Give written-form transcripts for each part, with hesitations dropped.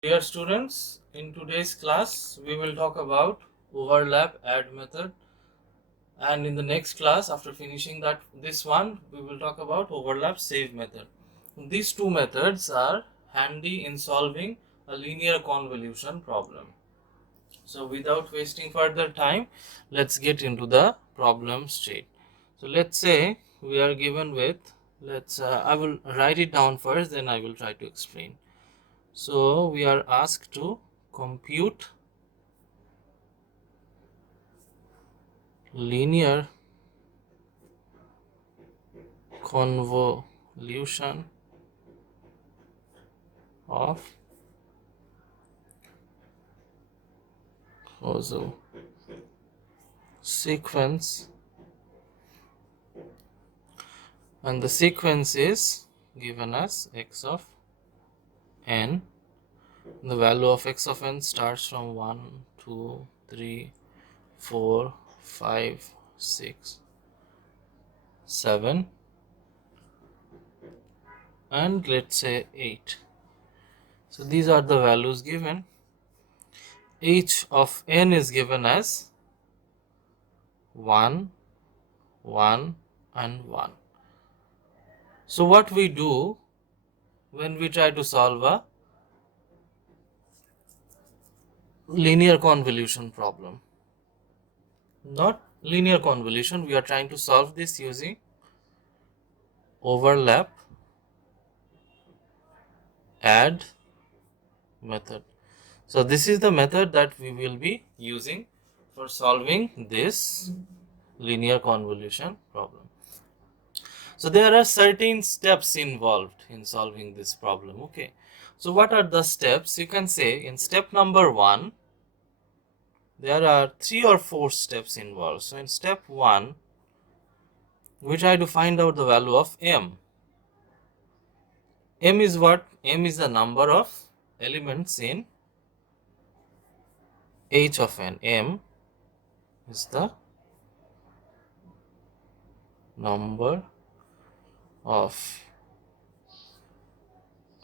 Dear students, in today's class we will talk about overlap add method, and in the next class after finishing this one we will talk about overlap save method. These two methods are handy in solving a linear convolution problem. So without wasting further time, let's get into the problem straight. So let's say we are given with, I will write it down first, then I will try to explain. So we are asked to compute linear convolution of causal sequence, and the sequence is given as x of n. The value of x of n starts from 1, 2, 3, 4, 5, 6, 7, and let's say 8. So these are the values given. Each of n is given as 1, 1, and 1. So what we do when we try to solve a linear convolution problem? Not linear convolution, we are trying to solve this using overlap add method. So this is the method that we will be using for solving this linear convolution problem. So there are certain steps involved in solving this problem. Okay, so what are the steps? You can say in step number 1 there are 3 or 4 steps involved. So in step 1 we try to find out the value of m. M is what? M is the number of elements in H of n. M is the number of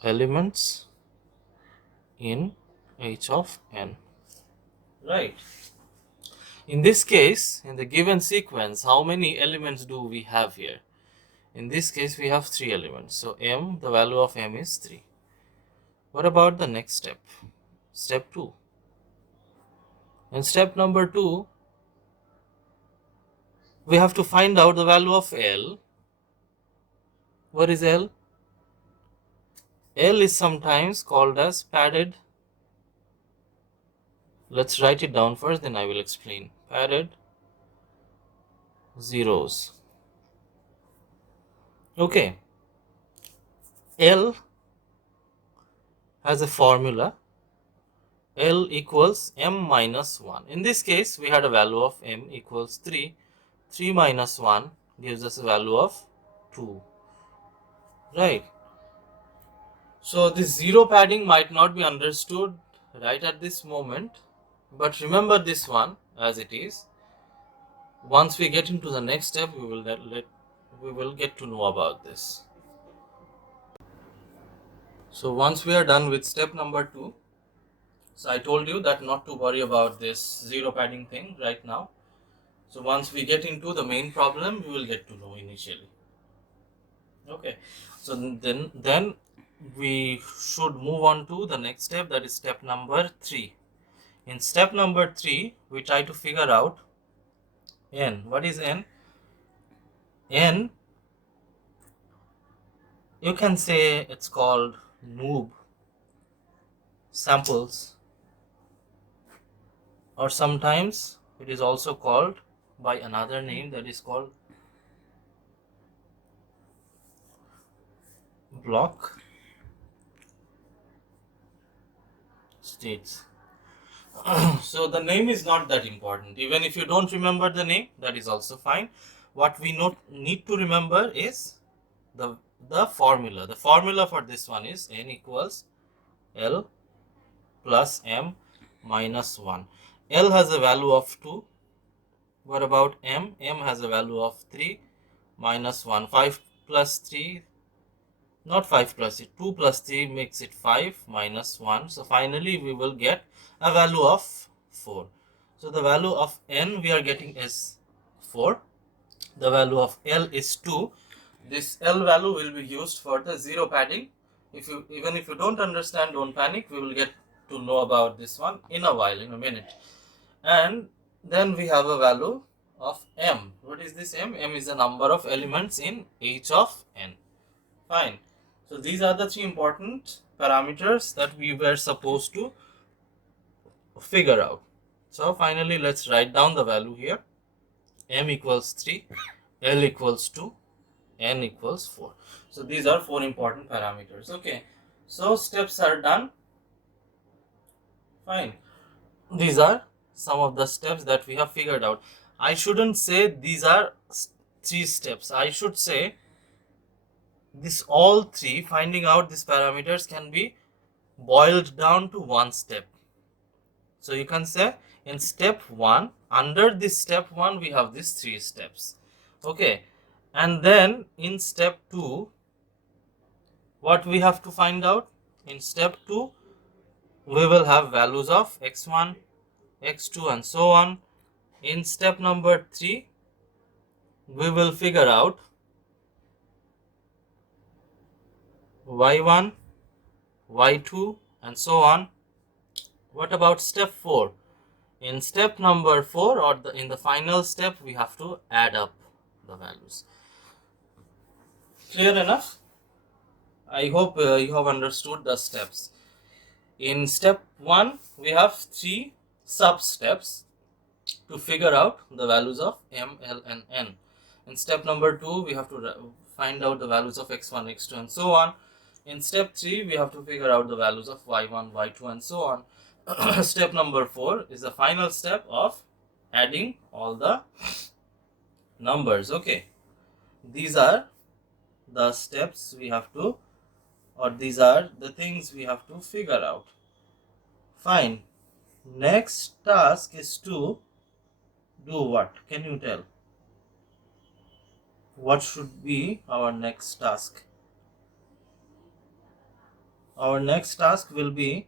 elements in H of n. Right. In this case, in the given sequence, how many elements do we have here? In this case, we have 3 elements. So m, the value of m is 3. What about the next step? Step 2. In step number 2, we have to find out the value of L. What is L? L is sometimes called as padded. Let's write it down first, then I will explain. Padded zeros. Okay. L has a formula. L equals m minus 1. In this case, we had a value of m equals 3. 3 minus 1 gives us a value of 2. Right. So this zero padding might not be understood right at this moment, but remember this one as it is. Once we get into the next step, we will get to know about this. So once we are done with step number 2, so I told you that not to worry about this zero padding thing right now. So once we get into the main problem, we will get to know initially. Okay, so then we should move on to the next step, that is step number 3. In step number 3, we try to figure out n. What is n? N, you can say it's called noob samples, or sometimes it is also called by another name, that is called block states. So the name is not that important. Even if you don't remember the name, that is also fine. What we need to remember is the formula. The formula for this one is n equals L plus m minus 1. L has a value of 2. What about m? M has a value of 3 minus 1. 5 plus 3, not 5 plus it, 2 plus 3 makes it 5 minus 1. So finally we will get a value of 4. So the value of n we are getting is 4. The value of L is 2. This L value will be used for the zero padding. Even if you don't understand, don't panic. We will get to know about this one in a while, in a minute. And then we have a value of M. What is this M? M is the number of elements in H of n. Fine. So these are the three important parameters that we were supposed to figure out. So finally, let's write down the value here. M equals 3, L equals 2, N equals 4. So these are 4 important parameters. Okay. So steps are done. Fine. These are some of the steps that we have figured out. I shouldn't say these are 3 steps. I should say this all 3, finding out these parameters, can be boiled down to one step. So you can say in step 1, under this step 1 we have these 3 steps. Okay. And then in step 2, what we have to find out? In step 2, we will have values of x1, x2 and so on. In step number 3, we will figure out y1, y2 and so on. What about step 4? In step number 4, or in the final step, we have to add up the values. Clear enough? I hope you have understood the steps. In step 1, we have 3 sub-steps to figure out the values of M, L and N. In step number 2, we have to find out the values of x1, x2 and so on. In step 3, we have to figure out the values of y1, y2 and so on. Step number 4 is the final step of adding all the numbers. Okay. These are the steps we have to, or these are the things we have to figure out. Fine. Next task is to do what? Can you tell? What should be our next task? Our next task will be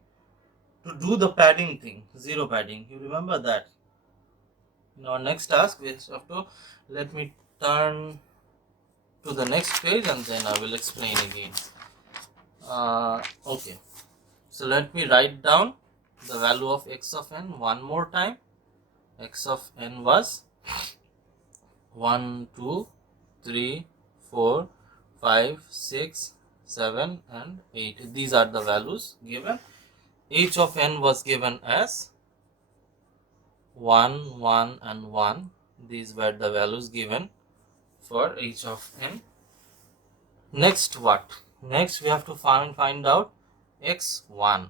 to do the padding thing, zero padding. You remember that? In our next task, we have to, let me turn to the next page and then I will explain again. Okay. So let me write down the value of x of n one more time. X of n was 1, 2, 3, 4, 5, 6, 7 and 8. These are the values given. H of n was given as 1, 1 and 1. These were the values given for h of n. Next what? Next we have to find out x1.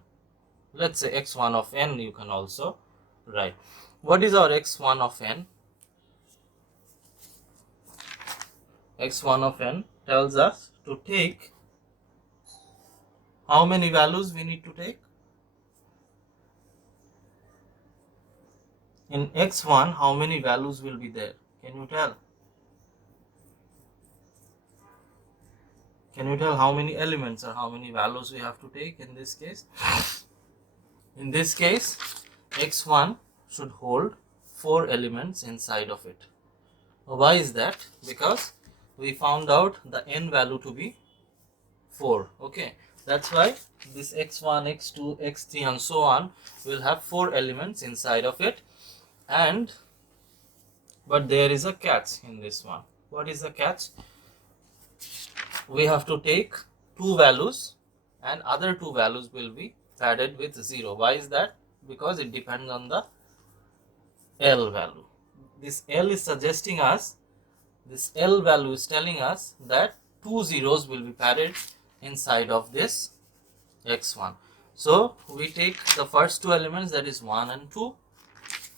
Let's say x1 of n you can also write. What is our x1 of n? X1 of n tells us to take, how many values we need to take? In x1, how many values will be there? Can you tell? Can you tell how many elements or how many values we have to take in this case? In this case, x1 should hold 4 elements inside of it. Why is that? Because we found out the n value to be 4. Okay, that's why this x1, x2, x3 and so on will have 4 elements inside of it. And but there is a catch in this one. What is the catch? We have to take 2 values and other 2 values will be added with 0. Why is that? Because it depends on the L value. This L is suggesting us, this L value is telling us that 2 zeros will be padded inside of this x1. So we take the first 2 elements, that is 1 and 2.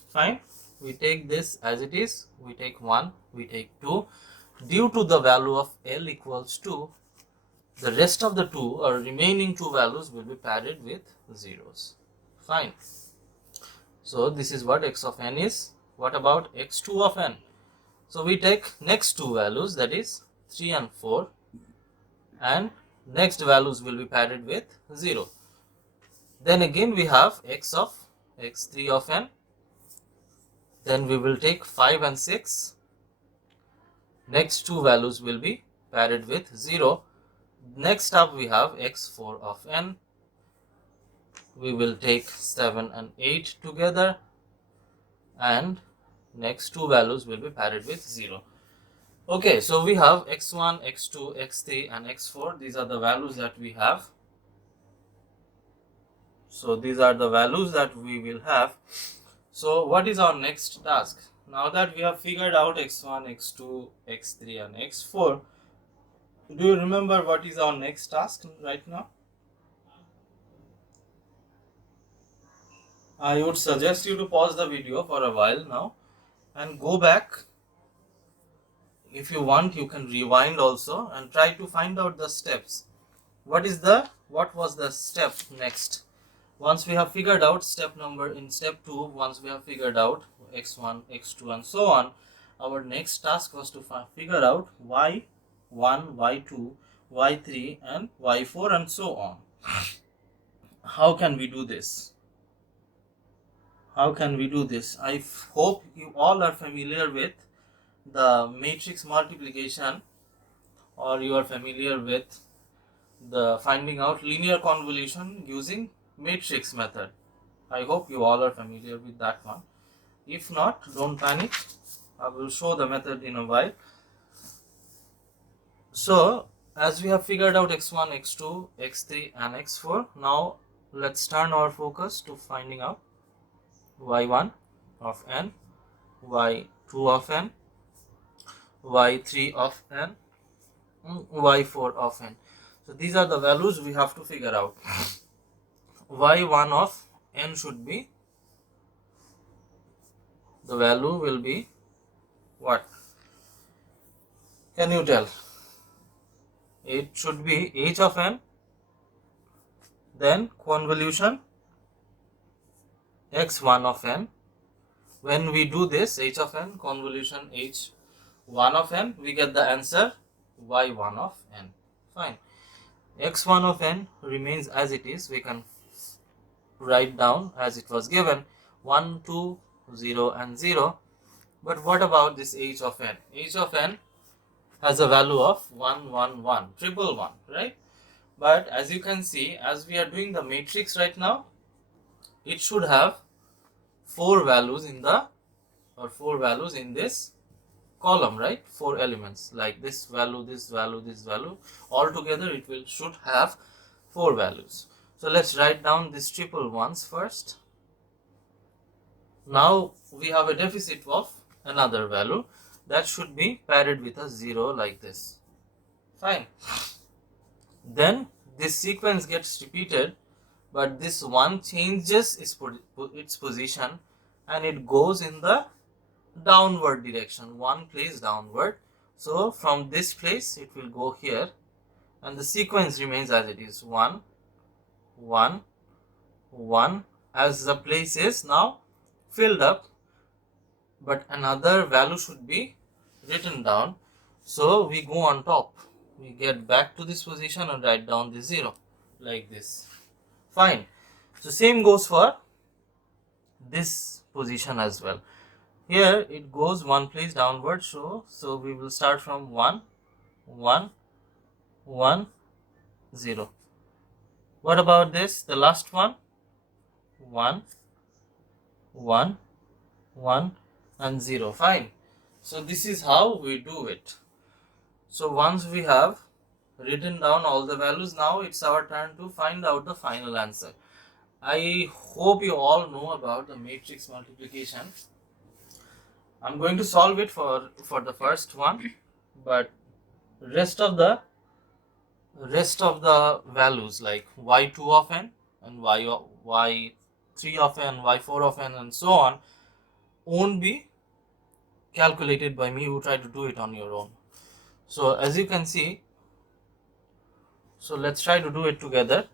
Fine. We take this as it is. We take 1, we take 2. Due to the value of L equals 2, the rest of the 2 or remaining 2 values will be padded with zeros. Fine. So this is what x of n is. What about x2 of n? So we take next 2 values, that is 3 and 4, and next values will be padded with 0. Then again we have x of x3 of n. Then we will take 5 and 6. Next two values will be padded with 0. Next up we have x4 of n. We will take 7 and 8 together, and next two values will be padded with 0. Okay, so we have x1, x2, x3 and x4. These are the values that we have. So these are the values that we will have. So what is our next task? Now that we have figured out x1, x2, x3 and x4, do you remember what is our next task right now? I would suggest you to pause the video for a while now and go back. If you want, you can rewind also and try to find out the steps. What was the step next? Once we have figured out step 2, once we have figured out x1, x2 and so on, our next task was to figure out y1, y2, y3 and y4 and so on. How can we do this? I hope you all are familiar with the matrix multiplication, or you are familiar with the finding out linear convolution using matrix method. I hope you all are familiar with that one. If not, don't panic. I will show the method in a while. So as we have figured out x1, x2, x3 and x4, now let's turn our focus to finding out y1 of n, y2 of n, y3 of n, y4 of n. So these are the values we have to figure out. y1 of n should be, the value will be what? Can you tell? It should be h of n, then convolution x1 of n. When we do this, h of n convolution h1 of n, we get the answer y1 of n. Fine. x1 of n remains as it is. We can write down as it was given, 1, 2, 0 and 0. But what about this h of n? H of n has a value of 1, 1, 1, triple 1, right? But as you can see, as we are doing the matrix right now, it should have 4 values in this column, right? 4 elements, like this value, this value, this value. All together it should have 4 values. So let's write down these triple ones first. Now we have a deficit of another value that should be padded with a 0 like this. Fine. Then this sequence gets repeated, but this one changes its position and it goes in the downward direction, one place downward. So from this place it will go here, and the sequence remains as it is, 1, 1, 1, as the place is now filled up, but another value should be written down. So we go on top, we get back to this position and write down the 0 like this. Fine. So same goes for this position as well. Here it goes one place downward, so we will start from 1, 1, 1, 0. What about this, the last one? 1, 1, 1 and 0. Fine. So this is how we do it. So once we have written down all the values, now it's our turn to find out the final answer. I hope you all know about the matrix multiplication. I'm going to solve it for the first one, but rest of the values like y2 of n and y3 of n, y4 of n and so on won't be calculated by me. You try to do it on your own. So as you can see, so let's try to do it together.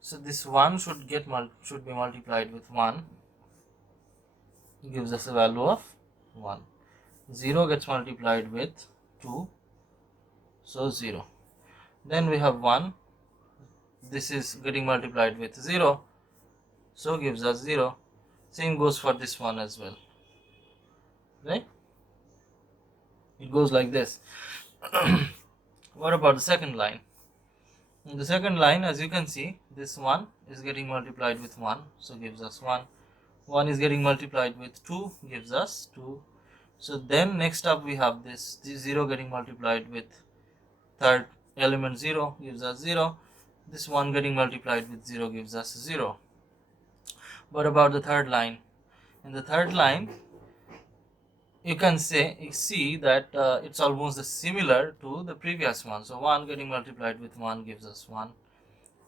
So this 1 should be multiplied with 1, gives us a value of 1. 0 gets multiplied with 2, so 0. Then we have 1, this is getting multiplied with 0, so gives us 0. Same goes for this one as well, right? It goes like this. What about the second line? In the second line, as you can see, this 1 is getting multiplied with 1, so gives us 1. 1 is getting multiplied with 2, gives us 2. So then next up we have this 0 getting multiplied with third element 0, gives us 0. This 1 getting multiplied with 0 gives us 0. What about the third line? In the third line, you can see that it's almost similar to the previous one. So 1 getting multiplied with 1 gives us 1.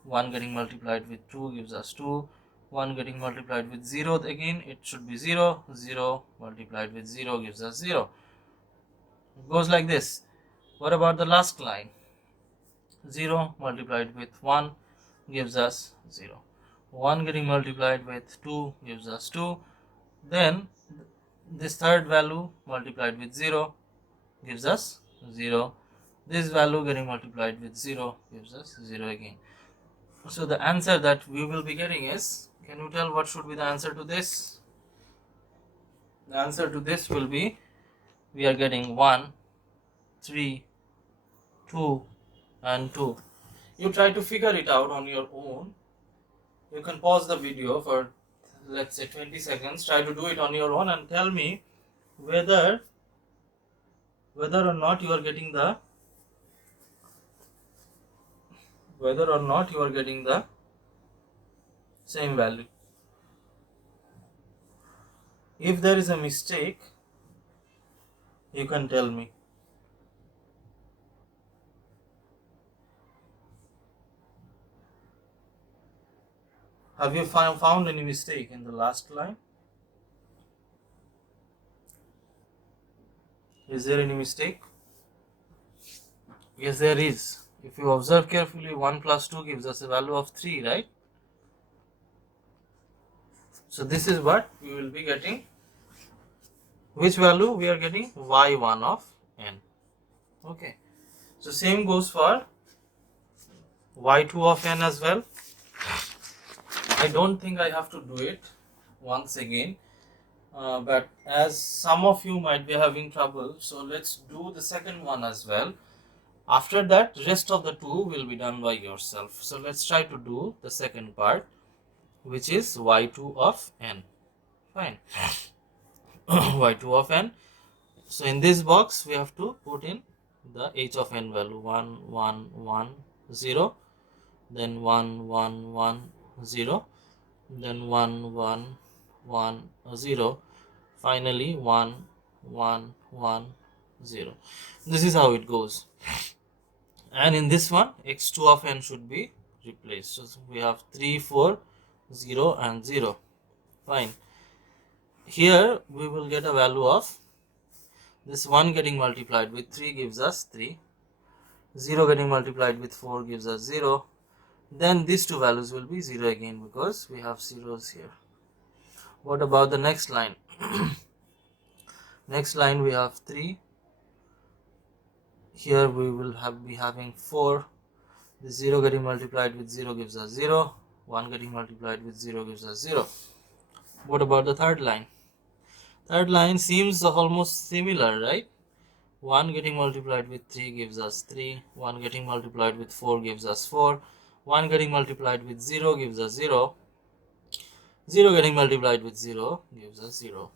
1 getting multiplied with 2 gives us 2. 1 getting multiplied with 0, again it should be 0. 0 multiplied with 0 gives us 0. It goes like this. What about the last line? 0 multiplied with 1 gives us 0. 1 getting multiplied with 2 gives us 2. Then this third value multiplied with 0 gives us 0. This value getting multiplied with 0 gives us 0 again. So the answer that we will be getting is, can you tell what should be the answer to this? The answer to this will be, we are getting 1, 3, 2 and 2. You try to figure it out on your own. You can pause the video for, let's say, 20 seconds. Try to do it on your own and tell me whether or not you are getting the same value. If there is a mistake, you can tell me. Have you found any mistake in the last line? Is there any mistake? Yes, there is. If you observe carefully, 1 plus 2 gives us a value of 3, right? So this is what we will be getting. Which value we are getting? y1 of n. Okay. So same goes for y2 of n as well. I don't think I have to do it once again. But as some of you might be having trouble, so let's do the second one as well. After that, rest of the two will be done by yourself. So let's try to do the second part, which is y2 of n. Fine. y2 of n. So in this box, we have to put in the h of n value, 1, 1, 1, 0, then 1, 1, 1, 0, then 1, 1, 1, 0, finally 1, 1, 1, 0. This is how it goes. And in this one, x2 of n should be replaced. So we have 3, 4, 0 and 0. Fine. Here we will get a value of this 1 getting multiplied with 3 gives us 3. 0 getting multiplied with 4 gives us 0. Then these two values will be 0 again because we have zeros here. What about the next line? Next line we have 3. Here we will be having 4. The 0 getting multiplied with 0 gives us 0. 1 getting multiplied with 0 gives us 0. What about the third line? Third line seems almost similar, right? 1 getting multiplied with 3 gives us 3. 1 getting multiplied with 4 gives us 4. 1 getting multiplied with 0 gives us 0. 0 getting multiplied with 0 gives us 0.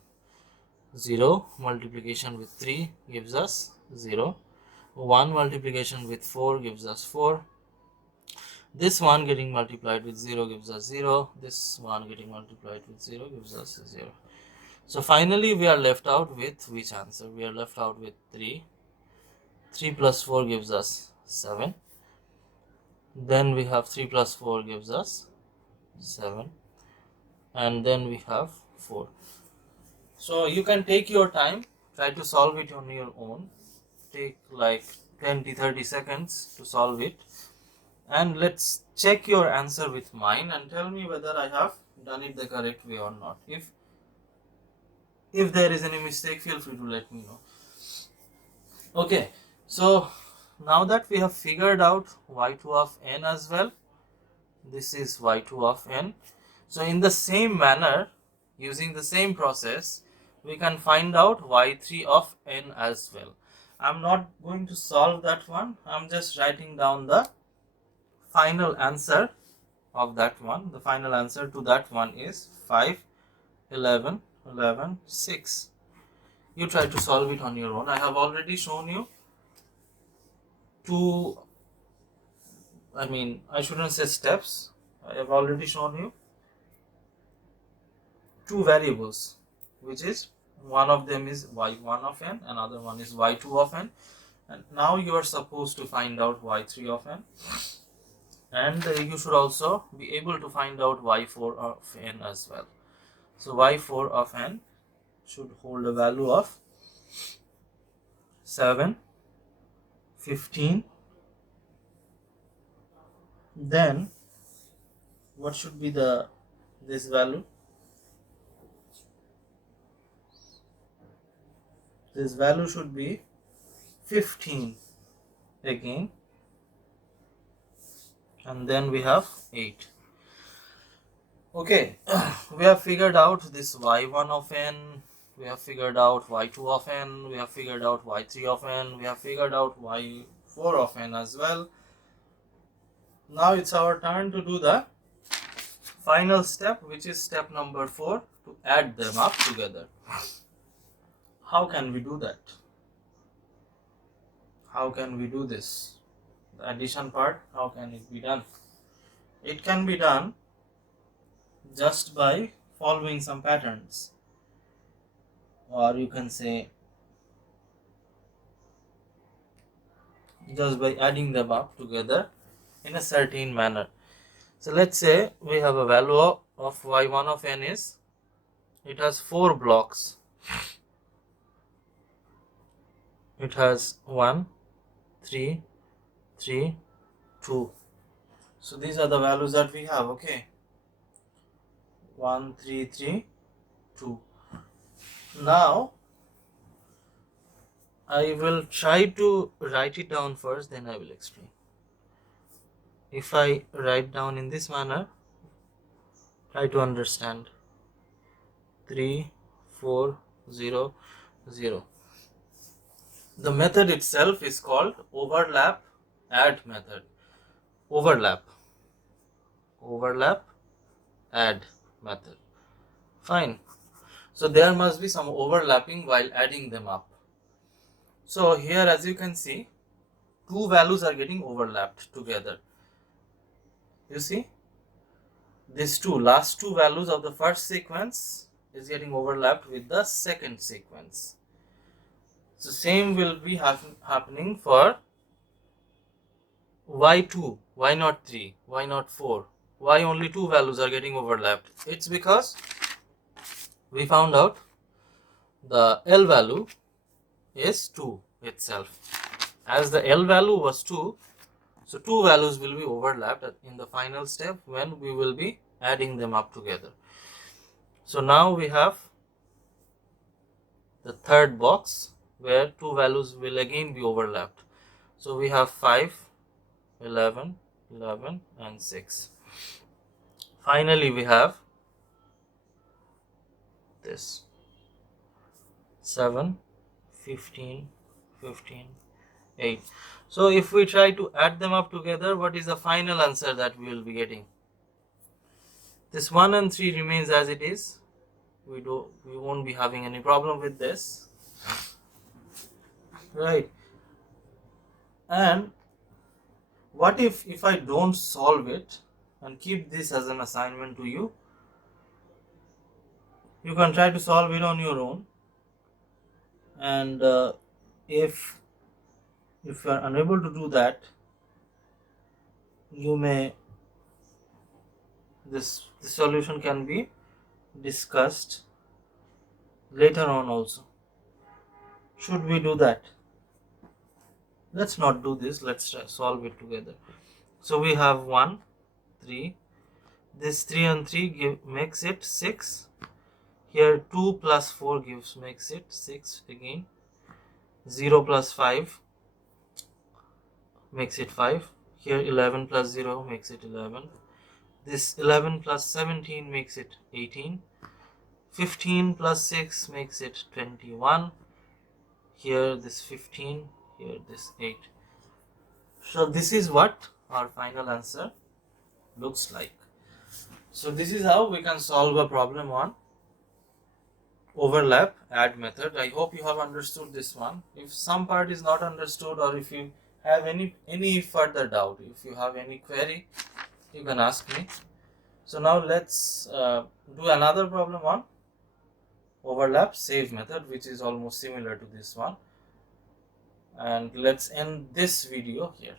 0 multiplication with 3 gives us 0. 1 multiplication with 4 gives us 4. This 1 getting multiplied with 0 gives us 0. This 1 getting multiplied with 0 gives us 0. So finally we are left out with which answer? We are left out with 3. 3 plus 4 gives us 7. Then we have 3 plus 4 gives us 7. And then we have 4. So you can take your time, try to solve it on your own. Take like 20-30 seconds to solve it. And let's check your answer with mine and tell me whether I have done it the correct way or not. If there is any mistake, feel free to let me know. Okay, so now that we have figured out y2 of n as well, This is y2 of n. So in the same manner, using the same process, we can find out y3 of n as well. I'm not going to solve that one. I'm just writing down the final answer of that one. The final answer to that one is 5, 11, 11, 6. You try to solve it on your own. I have already shown you two, I shouldn't say steps. I have already shown you two variables, which is one of them is y1 of n, another one is y2 of n, and now you are supposed to find out y3 of n, and you should also be able to find out y4 of n as well. So y4 of n should hold a value of 7, 15. Then what should be this value? This value should be 15 again, and then we have 8. Okay, we have figured out this y1 of n, we have figured out y2 of n, we have figured out y3 of n, we have figured out y4 of n as well. Now it's our turn to do the final step, which is step number 4, to add them up together. How can we do that? How can we do this? The addition part, how can it be done? It can be done just by following some patterns, or you can say just by adding them up together in a certain manner. So let's say we have a value of y1 of n is, it has 4 blocks. It has 1, 3, 3, 2. So these are the values that we have, okay? 1, 3, 3, 2. Now I will try to write it down first, then I will explain. If I write down in this manner, try to understand. 3, 4, 0, 0. The method itself is called overlap add method. Overlap, add method. Fine. So there must be some overlapping while adding them up. So here, as you can see, two values are getting overlapped together. You see, these last two values of the first sequence is getting overlapped with the second sequence. So same will be happening for y2, why not 3, why not 4, why only two values are getting overlapped? It's because we found out the L value is 2 itself. As the L value was 2, so two values will be overlapped in the final step when we will be adding them up together. So now we have the third box where two values will again be overlapped. So we have 5, 11, 11 and 6. Finally we have this 7, 15, 15, 8. So if we try to add them up together, what is the final answer that we will be getting? This 1 and 3 remains as it is. We won't be having any problem with this, right? And what if I don't solve it and keep this as an assignment to you? You can try to solve it on your own, and if you are unable to do that, you may this solution can be discussed later on also. Should we do that? Let's not do this. Let's solve it together. So we have 1, 3. This 3 and 3 makes it 6. Here 2 plus 4 makes it 6 again. 0 plus 5 makes it 5. Here 11 plus 0 makes it 11. This 11 plus 17 makes it 18. 15 plus 6 makes it 21. Here this 15, here this 8. So this is what our final answer looks like. So this is how we can solve a problem on overlap add method. I hope you have understood this one. If some part is not understood, or if you have any further doubt, if you have any query, you can ask me. So now let's do another problem on overlap save method, which is almost similar to this one, and let's end this video here.